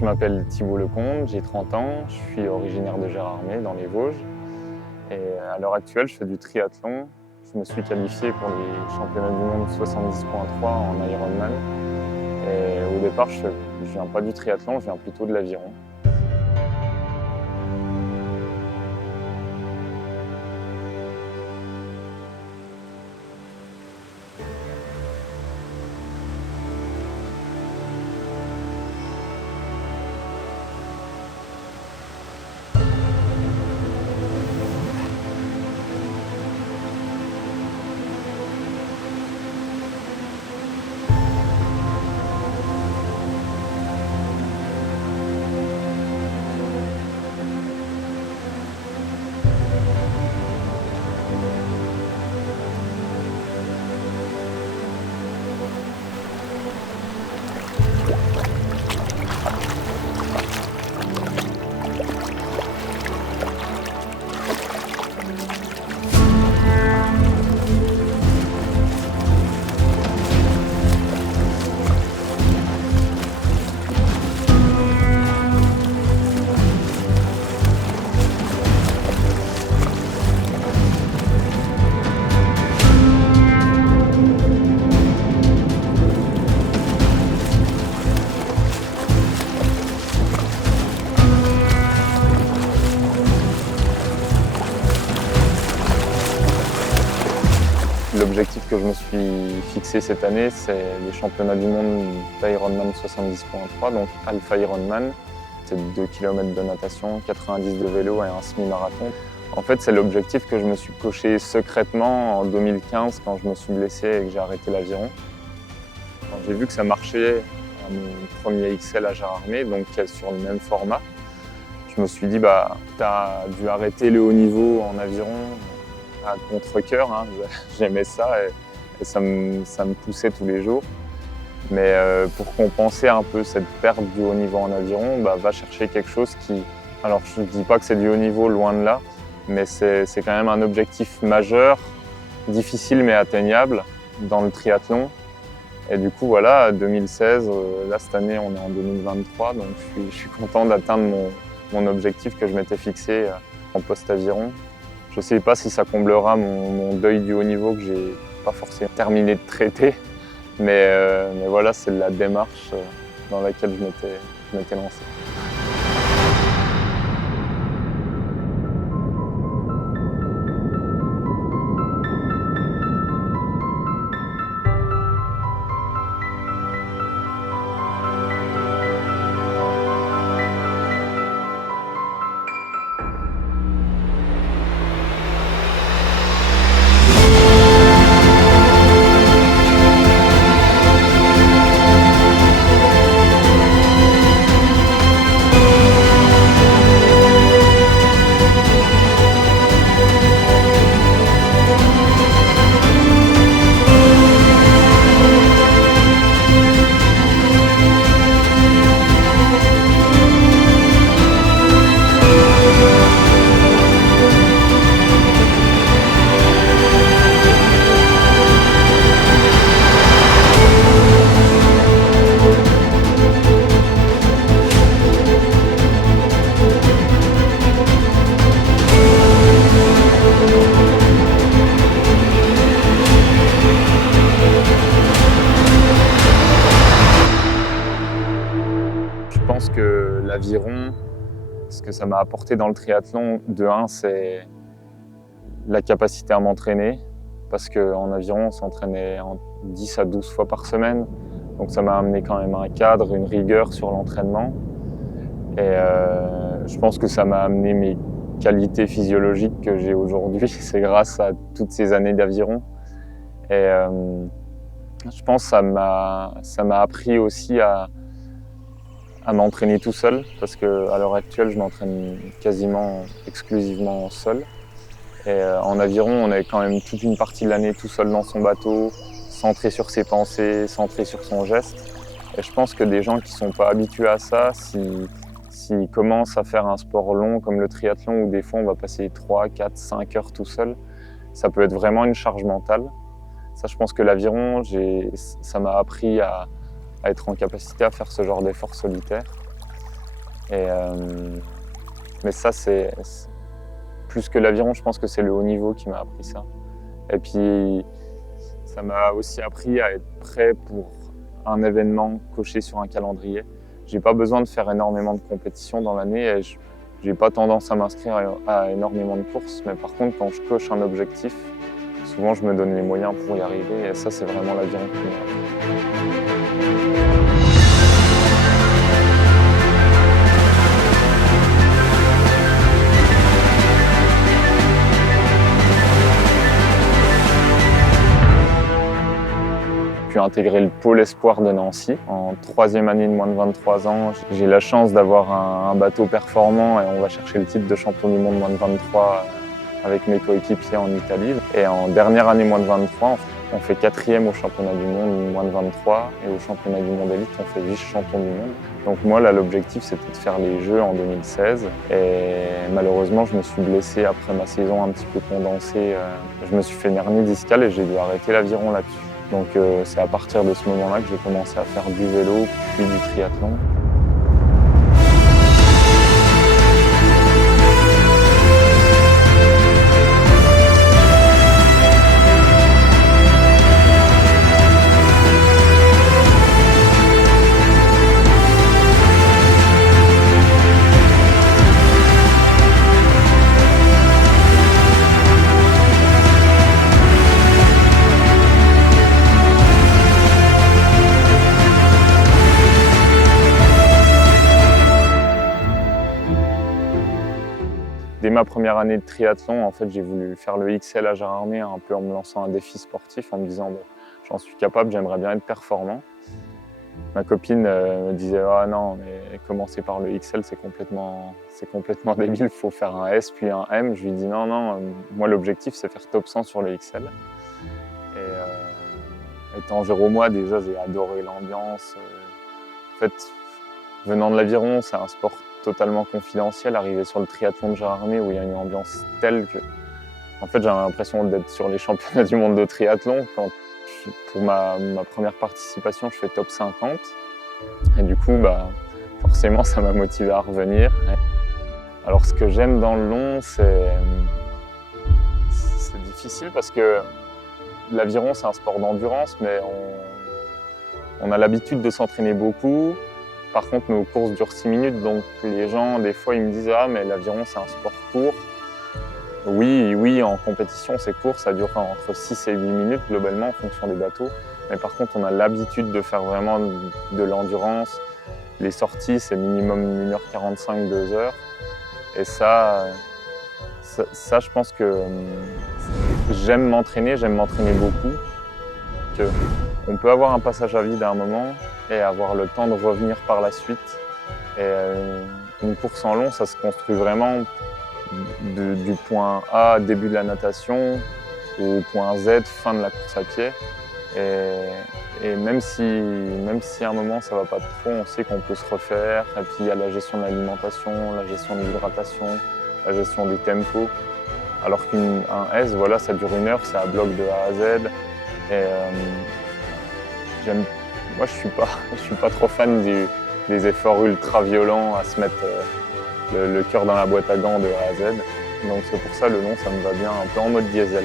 Je m'appelle Thibaut Lecomte, j'ai 30 ans, je suis originaire de Gérardmer dans les Vosges. Et à l'heure actuelle, je fais du triathlon. Je me suis qualifié pour les championnats du monde 70.3 en Ironman. Et au départ, je viens pas du triathlon, je viens plutôt de l'aviron. L'objectif que je me suis fixé cette année, c'est les championnats du monde d'Ironman 70.3, donc Alpha Ironman. C'est 2 km de natation, 90 de vélo et un semi-marathon. En fait, c'est l'objectif que je me suis coché secrètement en 2015 quand je me suis blessé et que j'ai arrêté l'aviron. Quand j'ai vu que ça marchait à mon premier XL à Gérardmer, donc sur le même format, je me suis dit, tu as dû arrêter le haut niveau en aviron à contre-cœur, hein. J'aimais ça et ça me poussait tous les jours. Mais pour compenser un peu cette perte du haut niveau en aviron, va chercher quelque chose qui... Alors je ne dis pas que c'est du haut niveau, loin de là, mais c'est quand même un objectif majeur, difficile mais atteignable dans le triathlon. Et du coup voilà, 2016, là cette année on est en 2023, donc je suis content d'atteindre mon objectif que je m'étais fixé en post-aviron. Je ne sais pas si ça comblera mon deuil du haut niveau que j'ai pas forcément terminé de traiter, mais voilà, c'est la démarche dans laquelle je m'étais lancé. Je pense que l'aviron, ce que ça m'a apporté dans le triathlon, de un, c'est la capacité à m'entraîner, parce qu'en aviron, on s'entraînait 10 à 12 fois par semaine. Donc ça m'a amené quand même un cadre, une rigueur sur l'entraînement. Et je pense que ça m'a amené mes qualités physiologiques que j'ai aujourd'hui. C'est grâce à toutes ces années d'aviron. Et je pense que ça m'a appris aussi à m'entraîner tout seul, parce qu'à l'heure actuelle, je m'entraîne quasiment exclusivement seul. Et en aviron, on est quand même toute une partie de l'année tout seul dans son bateau, centré sur ses pensées, centré sur son geste. Et je pense que des gens qui ne sont pas habitués à ça, s'ils commencent à faire un sport long comme le triathlon, où des fois on va passer 3, 4, 5 heures tout seul, ça peut être vraiment une charge mentale. Ça, je pense que l'aviron, ça m'a appris à être en capacité à faire ce genre d'effort solitaire. Et, mais ça, c'est plus que l'aviron, je pense que c'est le haut niveau qui m'a appris ça. Et puis, ça m'a aussi appris à être prêt pour un événement coché sur un calendrier. J'ai pas besoin de faire énormément de compétitions dans l'année et j'ai pas tendance à m'inscrire à énormément de courses. Mais par contre, quand je coche un objectif, souvent je me donne les moyens pour y arriver. Et ça, c'est vraiment l'aviron qui m'a appris. J'ai pu intégrer le pôle espoir de Nancy en 3e année de moins de 23 ans. J'ai la chance d'avoir un bateau performant et on va chercher le titre de champion du monde moins de 23 avec mes coéquipiers en Italie. Et en dernière année moins de 23, on fait 4e au championnat du monde moins de 23 et au championnat du monde élite, on fait vice-champion du monde. Donc moi là, l'objectif c'était de faire les Jeux en 2016 et malheureusement je me suis blessé après ma saison un petit peu condensée. Je me suis fait une hernie discale et j'ai dû arrêter l'aviron là-dessus. Donc c'est à partir de ce moment-là que j'ai commencé à faire du vélo puis du triathlon. Dès ma première année de triathlon, en fait, j'ai voulu faire le XL à Gérardmer un peu en me lançant un défi sportif, en me disant bon, j'en suis capable, j'aimerais bien être performant. Ma copine me disait ah non, mais commencer par le XL, c'est complètement débile, il faut faire un S puis un M. Je lui dis non, non, moi l'objectif c'est faire top 100 sur le XL. Et étant géromois, déjà j'ai adoré l'ambiance. En fait, venant de l'aviron, c'est un sport totalement confidentiel. Arriver sur le triathlon de Gérardmer où il y a une ambiance telle que, en fait, j'ai l'impression d'être sur les championnats du monde de triathlon. Pour ma première participation, je fais top 50. Et du coup, forcément, ça m'a motivé à revenir. Alors, ce que j'aime dans le long, c'est difficile parce que l'aviron, c'est un sport d'endurance, mais on a l'habitude de s'entraîner beaucoup. Par contre, nos courses durent 6 minutes, donc les gens, des fois, ils me disent « Ah, mais l'aviron, c'est un sport court ». Oui, en compétition, c'est court, ça dure entre 6 et 8 minutes, globalement, en fonction des bateaux. Mais par contre, on a l'habitude de faire vraiment de l'endurance. Les sorties, c'est minimum 1h45, 2h. Et ça, je pense que j'aime m'entraîner beaucoup. On peut avoir un passage à vide à un moment et avoir le temps de revenir par la suite. Et une course en long, ça se construit vraiment du point A, début de la natation, au point Z, fin de la course à pied. Et même si à un moment ça va pas trop, on sait qu'on peut se refaire. Et puis il y a la gestion de l'alimentation, la gestion de l'hydratation, la gestion des tempos. Alors qu'un S, voilà, ça dure 1 heure, c'est à bloc de A à Z. Et moi, je suis pas trop fan des efforts ultra violents à se mettre le cœur dans la boîte à gants de A à Z. Donc c'est pour ça le long, ça me va bien, un peu en mode diesel.